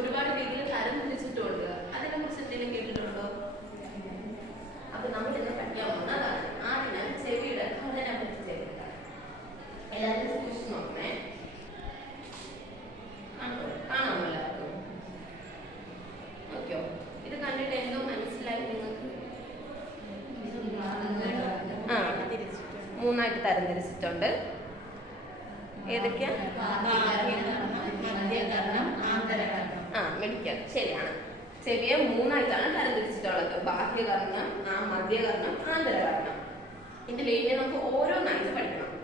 ഒരുപാട് രീതിയിൽ തരംതിരിച്ചിട്ടുണ്ട്. അതിനെക്കുറിച്ച് എന്തെങ്കിലും കേട്ടിട്ടുണ്ടോ? അപ്പൊ നമ്മൾ ഇന്ന് പഠിക്കാൻ പോകുന്നതാണ്. ആദ്യം ചെവിയുടെ ഘടന പറ്റി ചെയ്തിട്ടാണ്. എല്ലാവരും സൂക്ഷിച്ച് നോക്കണേ. കാണാമോ എല്ലാവർക്കും? ഓക്കെയോ? ഇത് കണ്ടിട്ട് എന്തോ മനസ്സിലായി നിങ്ങൾക്ക്? മൂന്നായിട്ട് തരംതിരിച്ചിട്ടുണ്ട്. ഏതൊക്കെയാ? മെഡിക്കൽ. ശരിയാണ്. ചെവിയെ മൂന്നായിട്ടാണ് തരംതിരിച്ചിട്ടുള്ളത്. ബാഹ്യകർണം, മധ്യകർണം, ആന്തരകർണം. ഇതിൽ ഇനി നമുക്ക് ഓരോന്നായിട്ട് പഠിക്കണം.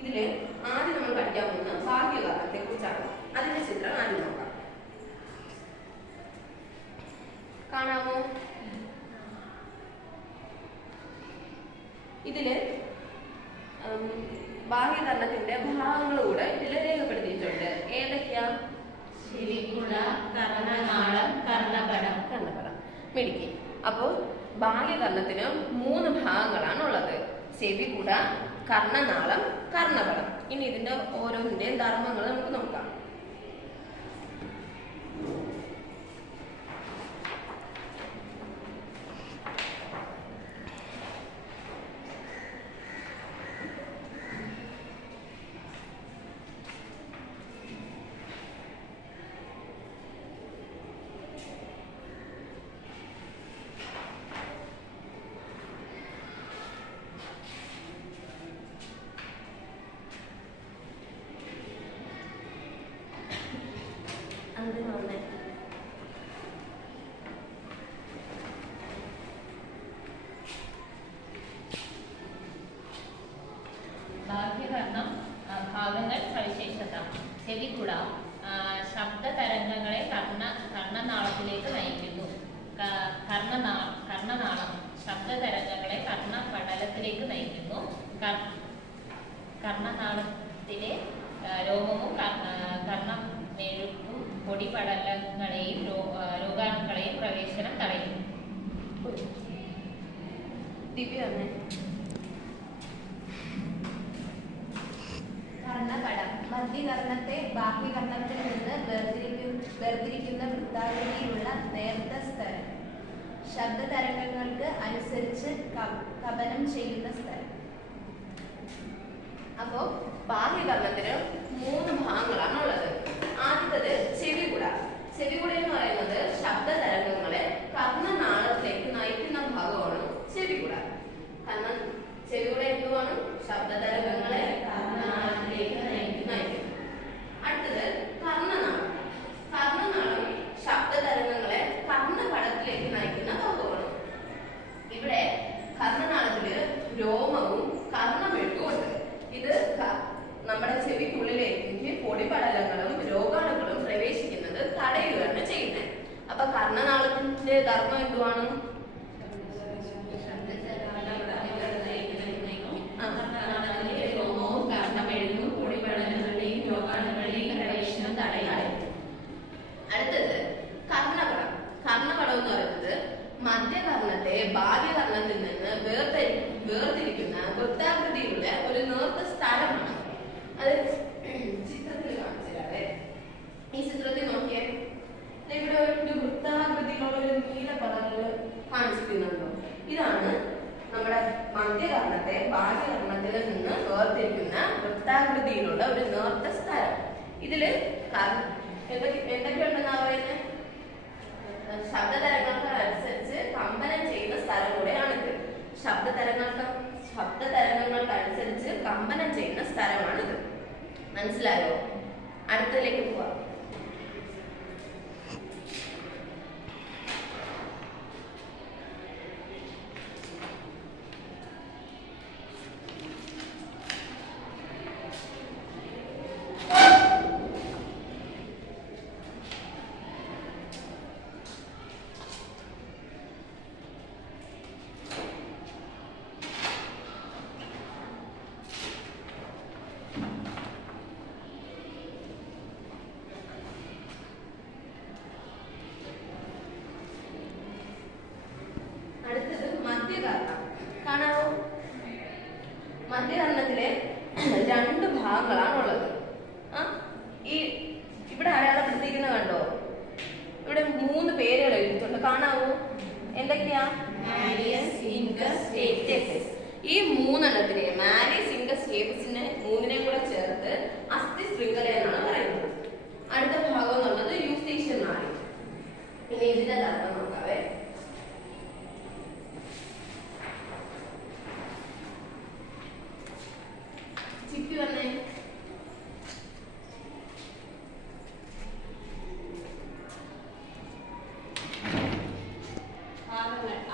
ഇതില് ആദ്യം നമ്മൾ പഠിക്കാൻ പോകുന്നത് ബാഹ്യകർണത്തെ കുറിച്ചാണ്. അതിന്റെ ചിത്രം ആദ്യം നോക്കാം. കാണാമോ? ഇതില് ബാഹ്യകർണത്തിന്റെ ഭാഗങ്ങൾ കൂടെ ഇതിൽ രേഖപ്പെടുത്തിയിട്ടുണ്ട്. ഏതൊക്കെയാ? ചെവിക്കുട, കർണനാളം, കർണപടം. മിടുക്കി. അപ്പോൾ ബാഹ്യകർണത്തിന് 3 ഭാഗങ്ങളാണുള്ളത്. ചെവിക്കുട, കർണനാളം, കർണപടം. ഇനി ഇതിന്റെ ഓരോന്നിന്റെയും ധർമ്മങ്ങൾ നമുക്ക് നോക്കാം. ബാഹ്യകർണം ഭാഗങ്ങൾ സവിശേഷത. ചെവിക്കുട ശബ്ദതരംഗങ്ങളെ കർണനാളത്തിലേക്ക് നയിക്കുന്നു. കർണനാളം ശബ്ദതരംഗങ്ങളെ കർണപടലത്തിലേക്ക് നയിക്കുന്നു. കർണനാളത്തിലെ രോമവും കർണമെഴുപ്പും പൊടിപടലങ്ങളെയും രോഗാണുക്കളെയും പ്രവേശനം തടയുന്നു. കർണപടം മധ്യകർണത്തെ ബാഹ്യകർണത്തിൽ നിന്ന് വേർതിരിക്കുന്ന വൃത്താകൃതിയിലുള്ള നേർത്ത സ്ഥലം. ശബ്ദതരംഗങ്ങൾക്ക് അനുസരിച്ച് കപനം ചെയ്യുന്ന സ്ഥലം. അപ്പോ ബാഹ്യകർണത്തിന് 3 ഭാഗങ്ങളാണ് ഉള്ളത്. ആദ്യത്തേത് ചെവികുട. ചെവികുട എന്ന് പറയുന്നത് ശബ്ദതരംഗങ്ങളെ കർണനാളത്തിലേക്ക് നയിക്കുന്ന ഭാഗമാണ് ചെവികുട. ചെവികുട എന്തുവാണ്? ശബ്ദതരംഗങ്ങളെ കർണനാളത്തിലേക്ക് നയിക്കുന്നു. അടുത്തത് കർണനാളം. കർണനാളം ശബ്ദതരംഗങ്ങളെ കർണപടത്തിലേക്ക് നയിക്കുന്ന ഭാഗമാണ്. ഇവിടെ കർണനാളത്തില് രോമവും കർണമെഴുക്കും ഉണ്ട്. ഇത് നമ്മുടെ ചെവിക്കുള്ളിലേക്ക് പൊടിപടലങ്ങളും രോഗാണുക്കളും പ്രവേശിക്കുന്നത് തടയുകയാണ് ചെയ്യുന്നത്. അപ്പൊ കർണനാളത്തിന്റെ ധർമ്മം എന്തുവാണ്? രോമവും കർണമെഴുകും പൊടിപടലങ്ങളുടെയും രോഗാണുക്കളുടെയും പ്രവേശനം തടയുക. അടുത്തത് കർണപടം. കർണപടം എന്ന് പറയുന്നത് മധ്യകർണത്തെ ബാഹ്യകർണത്തിൽ നിന്ന് വേർതിരിക്കുന്ന വൃത്താകൃതിയുള്ള ഒരു നേർത്ത സ്ഥലമാണ്. അത് ചിത്രത്തിൽ കാണിച്ചില്ലേ? ഈ ചിത്രത്തിൽ നോക്കിയേ. ഇവിടെ ഒരു വൃത്താകൃതിയിലുള്ള ഒരു നീല കളറിൽ കാണിച്ചിരിക്കുന്നുണ്ടോ? ഇതാണ് നമ്മുടെ മധ്യകർണത്തെ ബാഹ്യകർണത്തിൽ നിന്ന് വേർതിരിക്കുന്ന വൃത്താകൃതിയിലുള്ള ഒരു നേർത്ത സ്ഥലം. ഇതില് എന്തൊക്കെയുണ്ടെന്നാ പറയുന്നത്? ശബ്ദതരംഗങ്ങൾക്ക് അനുസരിച്ച് കമ്പനം ചെയ്യുന്ന സ്ഥലം കൂടെയാണിത്. ശബ്ദതരംഗങ്ങൾക്ക് അനുസരിച്ച് കമ്പനം ചെയ്യുന്ന സ്ഥലമാണിത്. മനസ്സിലായോ? അടുത്തതിലേക്ക് പോവാം. ഈ മൂന്നെണ്ണത്തിനെ മാലിസ് ഇൻഡസ് സ്റ്റേപ്പിസിനെ മൂന്നിനെയും കൂടെ ചേർത്ത് അസ്ഥി ശൃംഖല എന്നാണ് പറയുന്നത്. അടുത്ത ഭാഗം എന്നുള്ളത് യൂസ്റ്റേഷ്യൻ നാളി. ഇനി ഇതിന്റെ ധർമ്മം നോക്കാവേ. ചിപ്പി വന്നേ.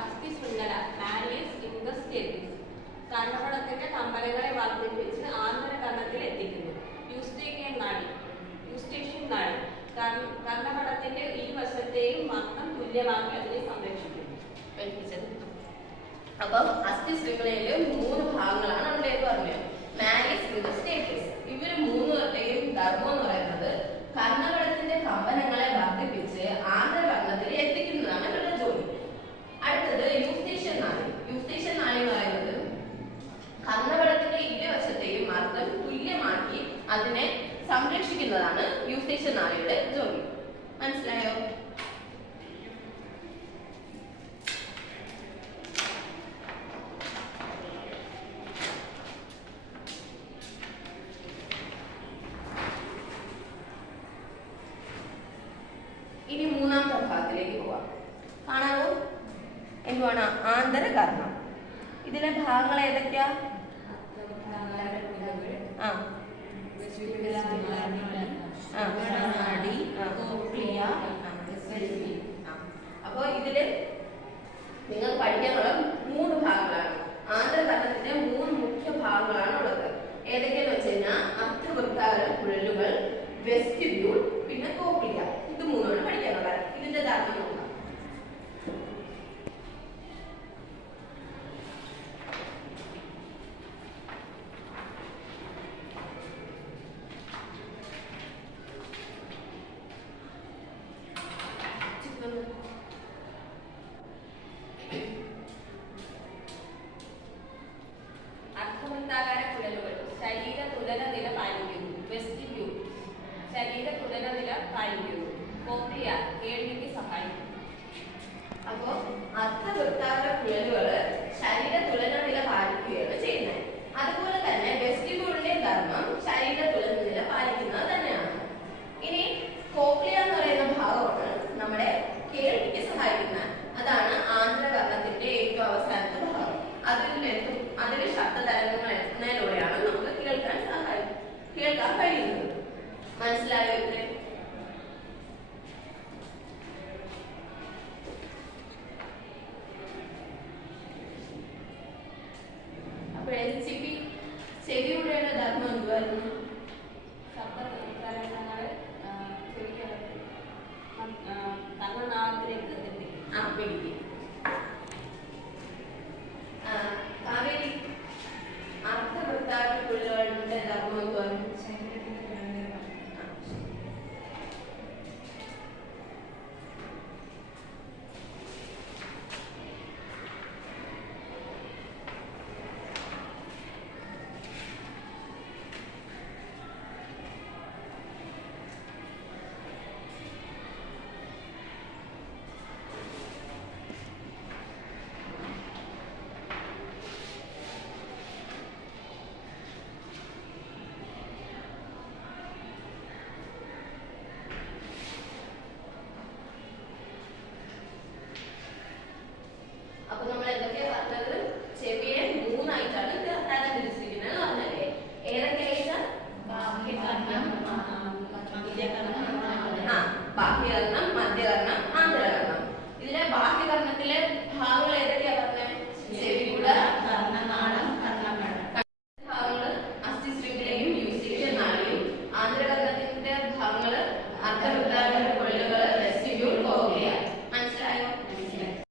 അസ്ഥി ശൃംഖല മാലിസ് ഇൻഡസ് സ്റ്റേപ്പിസ് കർണപടത്തിന്റെ കമ്പനങ്ങളെ വർദ്ധിപ്പിച്ച് ആന്തരകർണത്തിൽ എത്തിക്കുന്നു. യൂസ്റ്റേഷ്യൻ നാഡി കർണപടത്തിന്റെ ഇരുവശത്തെയും മർദ്ദം തുല്യമാക്കി അതിനെ സംരക്ഷിക്കുന്നു. അപ്പൊ അസ്ഥി ശൃംഖലയില് 3 ഭാഗങ്ങളാണ് ഉള്ളത് പറഞ്ഞത്. മാലിസ് ഇൻഡസ് സ്റ്റേപ്പിസ് ഇവര് 3 പേരുടെയും ധർമ്മം എന്ന് പറയുന്നത് കർണപടത്തിന്റെ കമ്പനങ്ങളെ വർദ്ധിപ്പിച്ച് ആന്തരകർണത്തിൽ എത്തിക്കുന്നതാണ് ഇവരുടെ ജോലി. അടുത്തത് യൂസ്റ്റേഷ്യൻ നാളി. യൂസ്റ്റേഷ്യൻ നാളി എന്ന് പറയുന്നത് കർണപടത്തിന്റെ ഇരുവശത്തെയും മർദ്ദം തുല്യമാക്കി അതിനെ സംരക്ഷിക്കുന്നതാണ് യൂസ്റ്റേഷ്യൻ നാളിയുടെ ജോലി. മനസ്സിലായോ? ഇനി മൂന്നാമത്തെ ഭാഗത്തിലേക്ക് പോവാം. കാണാമോ? എന്തുവാണ്? ആന്തരകർണം. ഇതിലെ ഭാഗങ്ങൾ ഏതൊക്കെയാ? അപ്പൊ ഇതില് നിങ്ങൾ പഠിക്കാനുള്ള 3 ഭാഗങ്ങളാണ്. ആന്തരകർണത്തിന്റെ 3 മുഖ്യ ഭാഗങ്ങളാണ് ഉള്ളത്. ഏതൊക്കെയാന്ന് വെച്ച് കഴിഞ്ഞാൽ അർദ്ധവൃത്താകാര കുഴലുകൾ, വെസ്റ്റിബ്യൂൾ, പിന്നെ കോക്ലിയ. ഇത് 3ആണ് പഠിക്കാനുള്ളത്. ഇതിന്റെ ധർമ്മം നോക്കാം. അർദ്ധവൃത്താകാര കുഴലുകൾ ശരീര തുലനനില പാലിക്കുന്നു. വെസ്റ്റിബ്യൂൾ ശരീര തുലനനില പാലിക്കുന്നു. കോക്ലിയ കേൾവിക്ക് സഹായിക്കുന്നു. അപ്പോ അർദ്ധവൃത്താകാര കുഴലുകള് ശരീര തുലനനില പാലിക്കുകയാണ് ചെയ്യുന്നത്. അതുപോലെ തന്നെ വെസ്റ്റിബ്യൂളിന്റെ ധർമ്മം ശരീര തുലനനില പാലിക്കുന്നത് തന്നെയാണ്. ഇനി കോക്ലിയ എന്ന് പറയുന്ന ഭാഗമാണ് നമ്മുടെ കേൾവിക്ക് സഹായിക്കുന്നത്. അതാണ് ആന്തരകർണത്തിന്റെ ഏറ്റവും അവസാനത്തെ ഭാഗം. അതിൽ ശബ്ദ തരംഗങ്ങൾ എത്തുന്നതിലൂടെയാണ് നമുക്ക് കേൾക്കാൻ കഴിയുന്നത്. മനസ്സിലായോ? ഇത്രയും അപ്പോഴേ ചെവിയുടെ ധർമ്മം എന്തുവായിരുന്നു? ശബ്ദതരംഗങ്ങളെ കർണനാളത്തിലേക്ക് എത്തിക്കും. പിടിക്കും. കാവേരി, അർദ്ധവൃത്താകാര കുഴലുകളുടെ ധർമ്മം എന്തുവായിരുന്നു? അപ്പൊ നമ്മൾ എന്തൊക്കെയാ പറഞ്ഞത്? ചെവിയെ 3 ആയിട്ടാണ് തരംതിരിച്ചിരിക്കുന്നത് എന്ന് പറഞ്ഞല്ലേ? ഏതൊക്കെയായിട്ട്? ബാഹ്യകർണം,